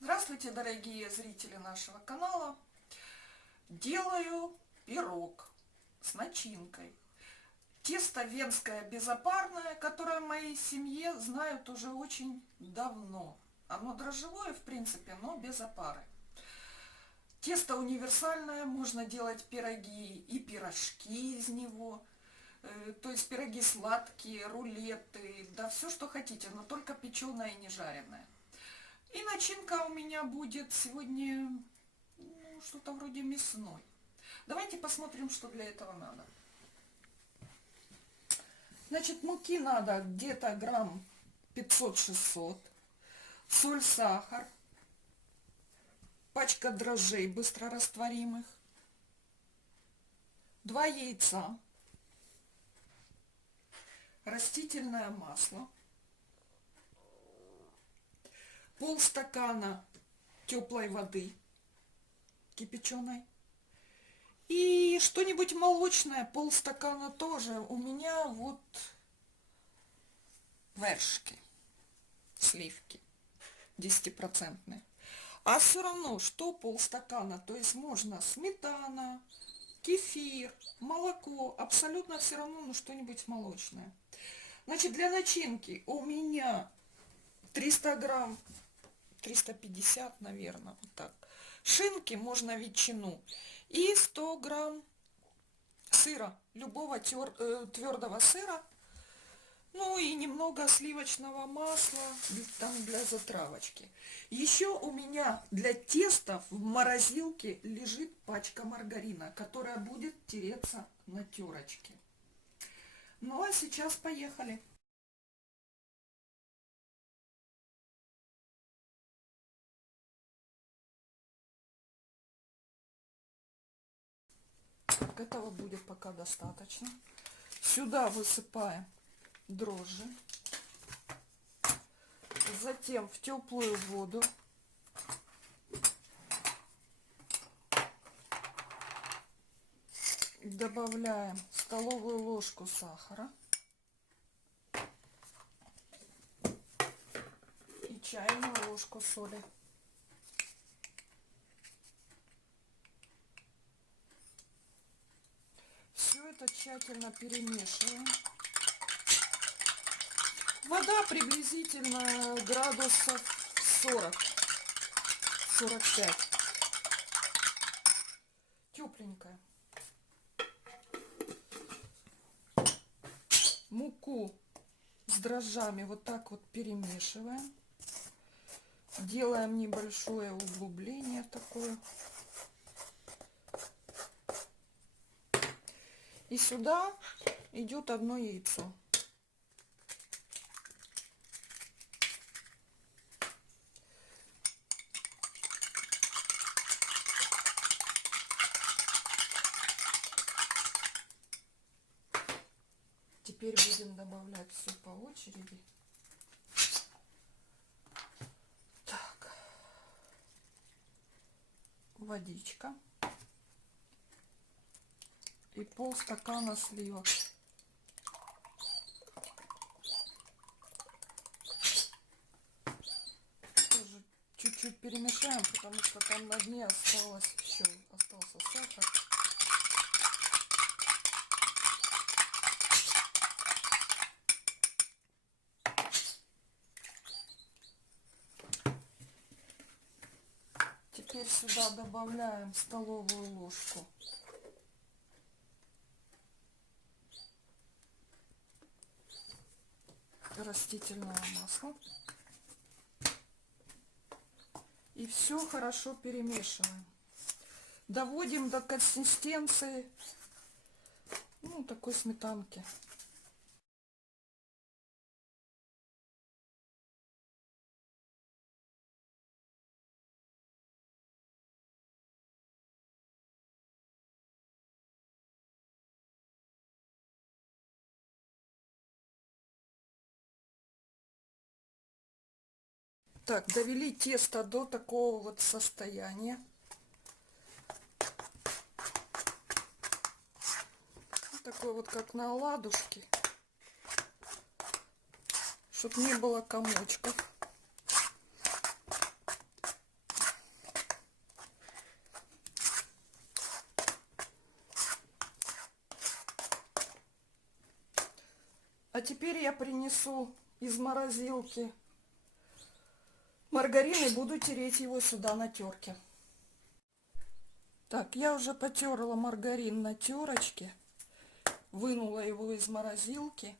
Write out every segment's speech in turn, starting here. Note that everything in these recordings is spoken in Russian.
Здравствуйте, дорогие зрители нашего канала. Делаю пирог с начинкой. Тесто венское безопарное, которое в моей семье знают уже очень давно. Оно дрожжевое, в принципе, но без опары. Тесто универсальное, можно делать пироги и пирожки из него. То есть пироги сладкие, рулеты, да все, что хотите, но только печеное и не жареное. И начинка у меня будет сегодня что-то вроде мясной. Давайте посмотрим, что для этого надо. Значит, муки надо где-то грамм 500-600, соль, сахар, пачка дрожжей быстрорастворимых, 2 яйца, растительное масло, полстакана теплой воды кипяченой и что-нибудь молочное, полстакана тоже. У меня вот вершки, сливки 10%. А все равно, что полстакана, то есть можно сметана, кефир, молоко, абсолютно все равно, но что-нибудь молочное. Значит, для начинки у меня 300 грамм, 350, наверное, вот так. Шинки, можно ветчину, и 100 грамм сыра, любого твердого сыра. Ну и немного сливочного масла там для затравочки. Еще у меня для теста в морозилке лежит пачка маргарина, которая будет тереться на терочке. Ну а сейчас поехали. Этого будет пока достаточно. Сюда высыпаем дрожжи. Затем в теплую воду добавляем столовую ложку сахара и чайную ложку соли. Все это тщательно перемешиваем. Вода приблизительно градусов 40-45. Тепленькая. Муку с дрожжами вот так вот перемешиваем. Делаем небольшое углубление такое. И сюда идет одно яйцо. Теперь будем добавлять все по очереди. Так. Водичка. И полстакана сливок. Тоже чуть-чуть перемешаем, потому что там на дне остался сахар. Теперь сюда добавляем столовую ложку растительного масла. И все хорошо перемешиваем. Доводим до консистенции, ну, такой сметанки. Так, довели тесто до такого вот состояния. Вот такой вот, как на оладушке. чтобы не было комочков. А теперь я принесу из морозилки маргарин и буду тереть его сюда на терке. Так, я уже потерла маргарин на терочке, вынула его из морозилки.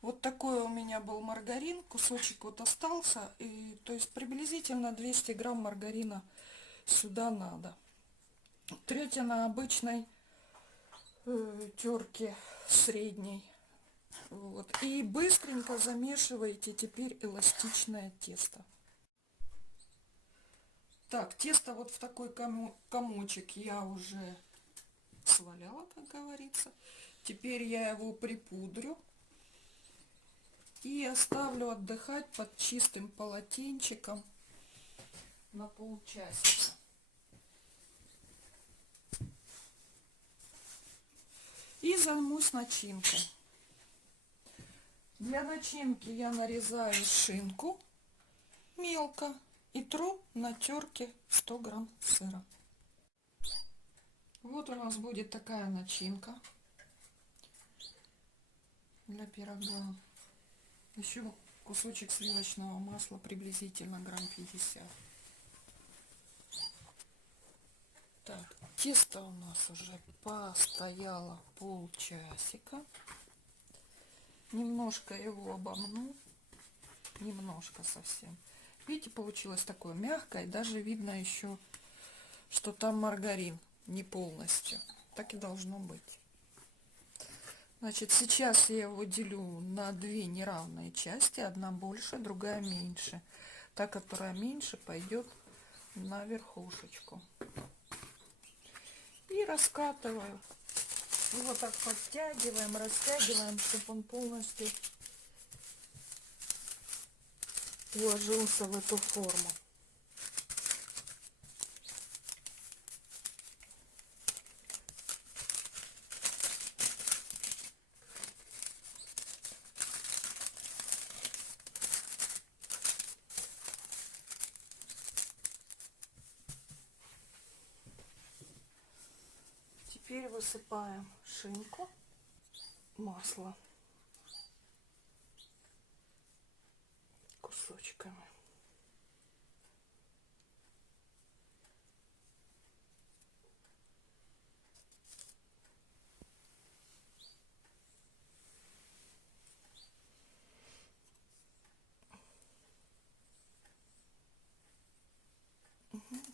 Вот такой у меня был маргарин, кусочек вот остался, и то есть приблизительно 200 грамм маргарина сюда надо. Трете на обычной терке средней. Вот. И быстренько замешиваете теперь эластичное тесто. Так, тесто вот в такой комочек я уже сваляла, как говорится. Теперь я его припудрю и оставлю отдыхать под чистым полотенчиком на полчасика. И займусь начинкой. Для начинки я нарезаю шинку мелко и тру на терке 100 грамм сыра. Вот у нас будет такая начинка для пирога. Еще кусочек сливочного масла, приблизительно грамм 50. Так, тесто у нас уже постояло полчасика. Немножко его обомну, немножко совсем. Видите, получилось такое мягкое, даже видно еще, что там маргарин не полностью. Так и должно быть. Значит, сейчас я его делю на две неравные части, одна больше, другая меньше. Та, которая меньше, пойдет на верхушечку. И раскатываю. И вот так подтягиваем, растягиваем, чтобы он полностью уложился в эту форму. Теперь высыпаем шинку, масло кусочками.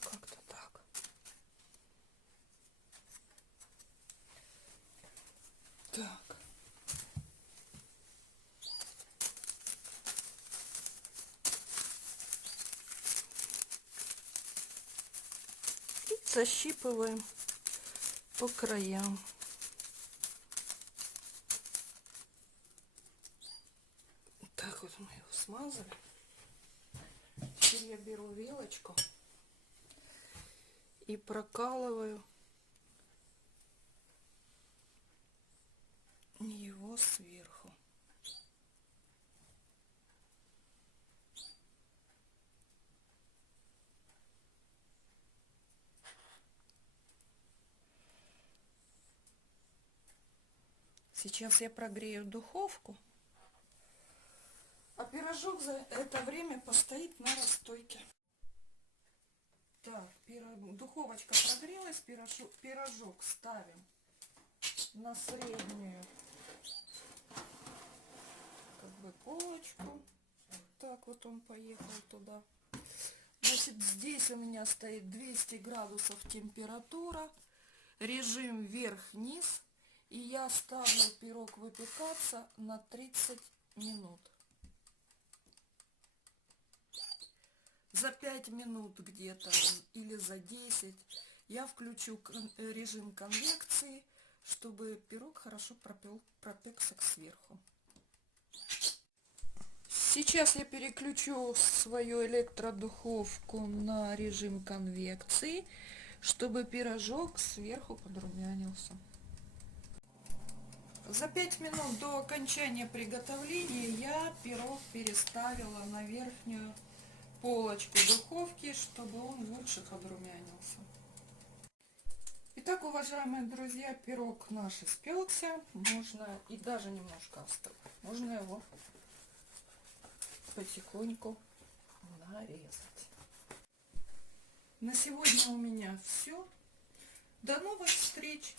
Как-то так. Так. И защипываем по краям. Так вот мы его смазали. Теперь я беру вилочку и прокалываю его сверху. Сейчас я прогрею духовку, а пирожок за это время постоит на расстойке. Так, духовочка прогрелась, пирожок ставим на среднюю как бы полочку. Так вот он поехал туда. Значит, здесь у меня стоит 200 градусов температура, режим вверх-вниз, и я ставлю пирог выпекаться на 30 минут. За 5 минут где-то или за 10 я включу режим конвекции, чтобы пирог хорошо пропекся сверху. Сейчас я переключу свою электродуховку на режим конвекции, чтобы пирожок сверху подрумянился. За 5 минут до окончания приготовления я пирог переставила на верхнюю полочку духовки, чтобы он лучше подрумянился. Итак, уважаемые друзья, пирог наш испекся. Можно и даже немножко остыл. Можно его потихоньку нарезать. На сегодня у меня все. До новых встреч!